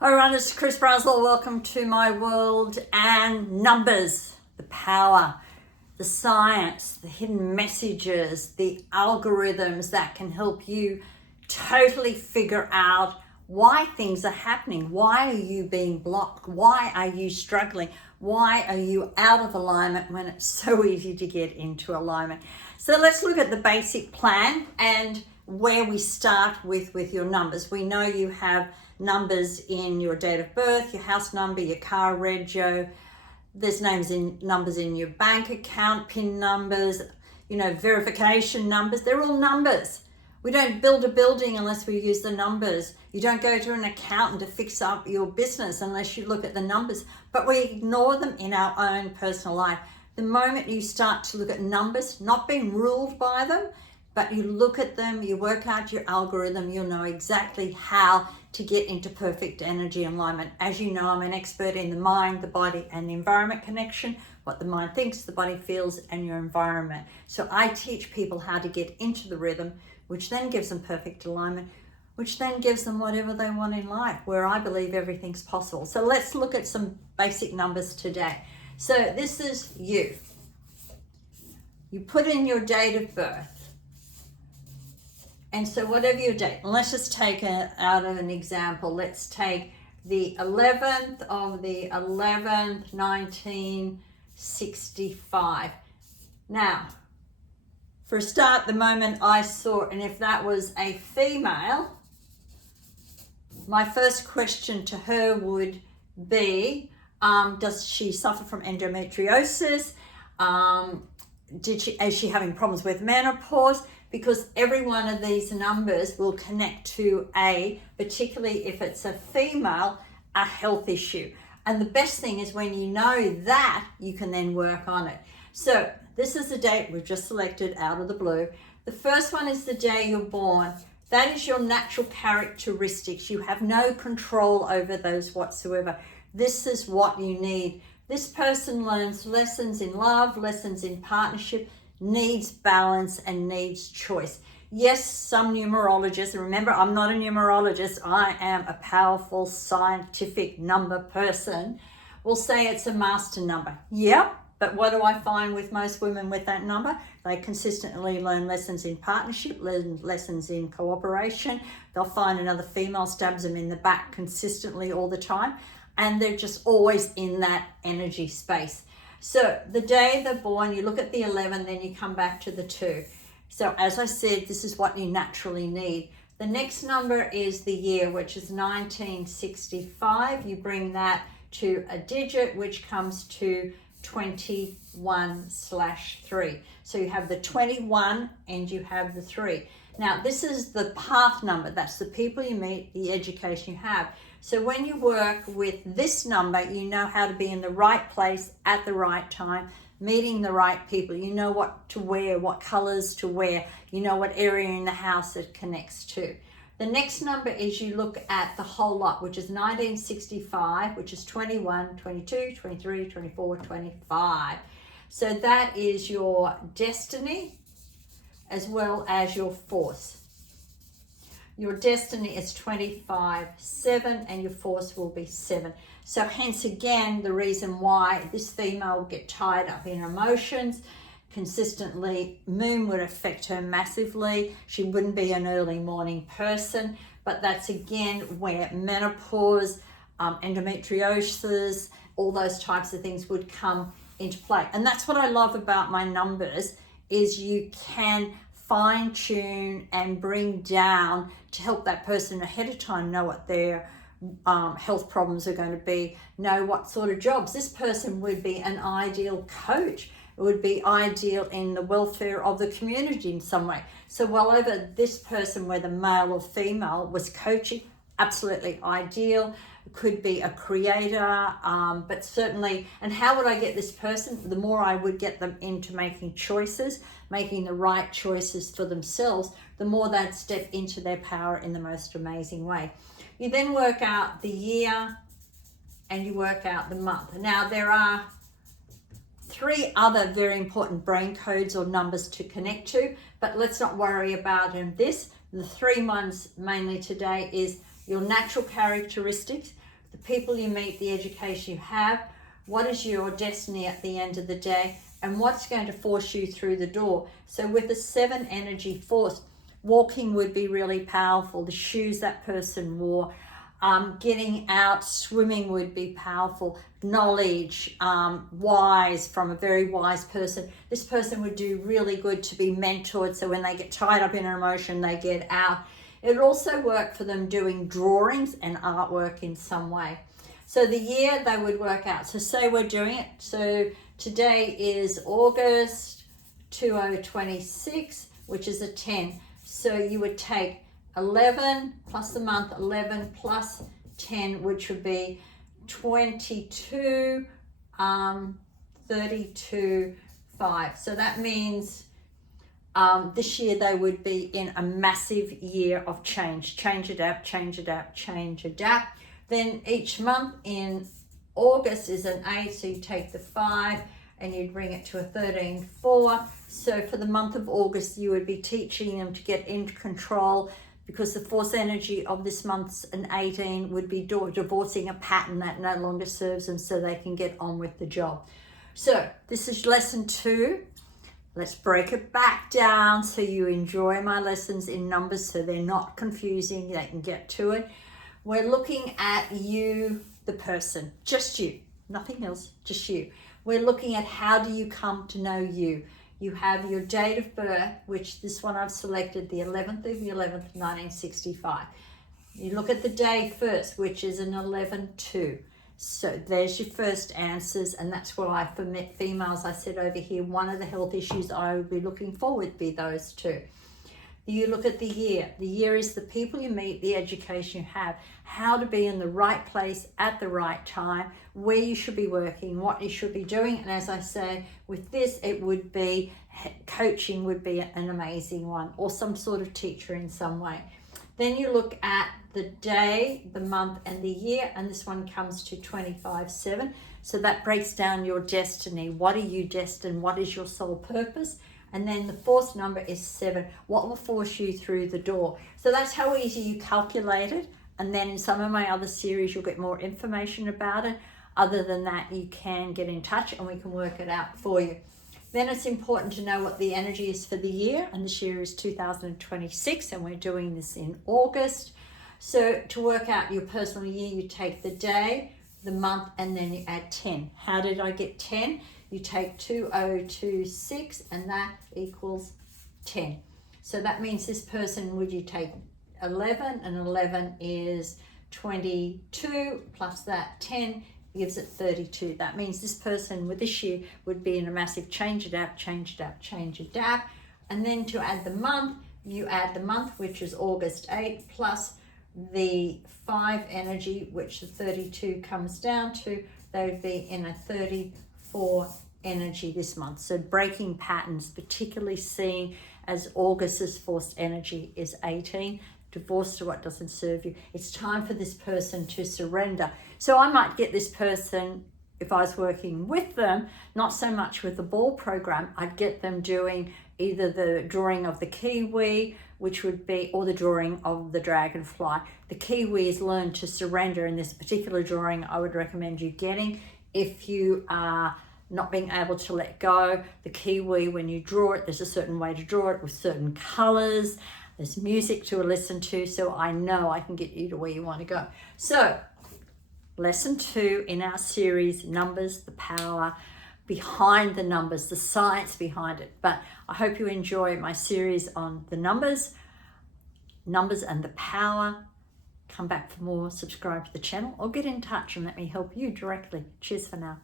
All right, it's Chris Brazel. Welcome to my world and numbers, the power, the science, the hidden messages, the algorithms that can help you totally figure out why things are happening. Why are you being blocked? Why are you struggling? Why are you out of alignment when it's so easy to get into alignment? So let's look at the basic plan and where we start with your numbers. We know you have numbers in your date of birth, your house number, your car rego. There's numbers in your bank account, PIN numbers, verification numbers. They're all numbers. We don't build a building unless we use the numbers. You don't go to an accountant to fix up your business unless you look at the numbers, but we ignore them in our own personal life. The moment you start to look at numbers, not being ruled by them, but you look at them, you work out your algorithm, you'll know exactly how to get into perfect energy alignment. As you know, I'm an expert in the mind, the body, and the environment connection. What the mind thinks, the body feels, and your environment. So I teach people how to get into the rhythm, which then gives them perfect alignment, which then gives them whatever they want in life, where I believe everything's possible. So let's look at some basic numbers today. So this is you. You put in your date of birth. And so whatever your date, let's just take out of an example. Let's take the 11th of the 11th, 1965. Now, for a start, the moment I saw, and if that was a female, my first question to her would be, does she suffer from endometriosis? Is she having problems with menopause? Because every one of these numbers will connect to particularly if it's a female, a health issue. And the best thing is when you know that, you can then work on it. So this is the date we've just selected out of the blue. The first one is the day you're born. That is your natural characteristics. You have no control over those whatsoever. This is what you need. This person learns lessons in love, lessons in partnership, needs balance, and needs choice. Yes, some numerologists, and remember, I'm not a numerologist, I am a powerful scientific number person, will say it's a master number. Yep, but what do I find with most women with that number? They consistently learn lessons in partnership, learn lessons in cooperation. They'll find another female stabs them in the back consistently all the time, and they're just always in that energy space. So the day they're born, you look at the 11, then you come back to the 2. So as I said, this is what you naturally need. The next number is the year, which is 1965. You bring that to a digit, which comes to 21/3. So you have the 21 and you have the 3. Now, this is the path number. That's the people you meet, the education you have. So when you work with this number, you know how to be in the right place at the right time, meeting the right people. You know what to wear, what colors to wear. You know what area in the house it connects to. The next number is you look at the whole lot, which is 1965, which is 21, 22, 23, 24, 25. So that is your destiny as well as your force. Your destiny is 25/7 and your force will be 7. So hence again, the reason why this female will get tied up in emotions consistently. Moon would affect her massively. She wouldn't be an early morning person, but that's again where menopause, endometriosis, all those types of things would come into play. And that's what I love about my numbers is you can fine tune and bring down to help that person ahead of time know what their health problems are going to be, know what sort of jobs. This person would be an ideal coach. It would be ideal in the welfare of the community in some way. So while over this person, whether male or female, was coaching, absolutely ideal. Could be a creator, but certainly, and how would I get this person? The more I would get them into making choices, making the right choices for themselves, the more they'd step into their power in the most amazing way. You then work out the year and you work out the month. Now, there are 3 other very important brain codes or numbers to connect to, but let's not worry about this. The 3 ones mainly today is your natural characteristics, the people you meet, the education you have, what is your destiny at the end of the day, and what's going to force you through the door. So with the 7 energy force, walking would be really powerful. The shoes that person wore, getting out, swimming would be powerful. Knowledge, wise, from a very wise person. This person would do really good to be mentored, so when they get tied up in an emotion, they get out. It would also work for them doing drawings and artwork in some way. So the year they would work out. So say we're doing it. So today is August 2026, which is a 10. So you would take 11 plus the month, 11 plus 10, which would be 22, 32, 5. So that means this year they would be in a massive year of change. Change, adapt, change, adapt, change, adapt. Then each month in August is an 8, so you take the 5 and you'd bring it to a 13, 4. So for the month of August, you would be teaching them to get into control, because the force energy of this month's an 18 would be divorcing a pattern that no longer serves them, so they can get on with the job. So this is lesson 2. Let's break it back down so you enjoy my lessons in numbers, so they're not confusing, they can get to it. We're looking at you, the person, just you, nothing else, just you. We're looking at how do you come to know you. You have your date of birth, which this one I've selected, the 11th of the 11th, 1965. You look at the day first, which is an 11-2. So there's your first answers, and that's why for females, I said over here, one of the health issues I would be looking for would be those 2. You look at the year. The year is the people you meet, the education you have, how to be in the right place at the right time, where you should be working, what you should be doing. And as I say, with this, it would be coaching would be an amazing one, or some sort of teacher in some way. Then you look at the day, the month, and the year, and this one comes to 25-7. So that breaks down your destiny. What are you destined? What is your soul purpose? And then the fourth number is 7. What will force you through the door? So that's how easy you calculate it. And then in some of my other series, you'll get more information about it. Other than that, you can get in touch and we can work it out for you. Then it's important to know what the energy is for the year. And this year is 2026, and we're doing this in August. So to work out your personal year, you take the day, the month, and then you add 10. How did I get 10? You take 2026 and that equals 10. So that means this person, would you take 11, and 11 is 22 plus that 10 gives it 32. That means this person with this year would be in a massive change, adapt, change, adapt, change, adapt. And then to add the month, you add the month, which is August 8, plus the 5 energy, which the 32 comes down to. They would be in a 34 energy this month. So breaking patterns, particularly seeing as August's forced energy is 18, divorce to what doesn't serve you. It's time for this person to surrender. So I might get this person, if I was working with them, not so much with the ball program, I'd get them doing either the drawing of the kiwi, which would be, or the drawing of the dragonfly. The kiwi is learn to surrender. In this particular drawing, I would recommend you getting, if you are not being able to let go. The kiwi, when you draw it, there's a certain way to draw it with certain colors. There's music to listen to, so I know I can get you to where you want to go. So, lesson 2 in our series, numbers, the power behind the numbers, the science behind it. But I hope you enjoy my series on the numbers and the power. Come back for more, subscribe to the channel, or get in touch and let me help you directly. Cheers for now.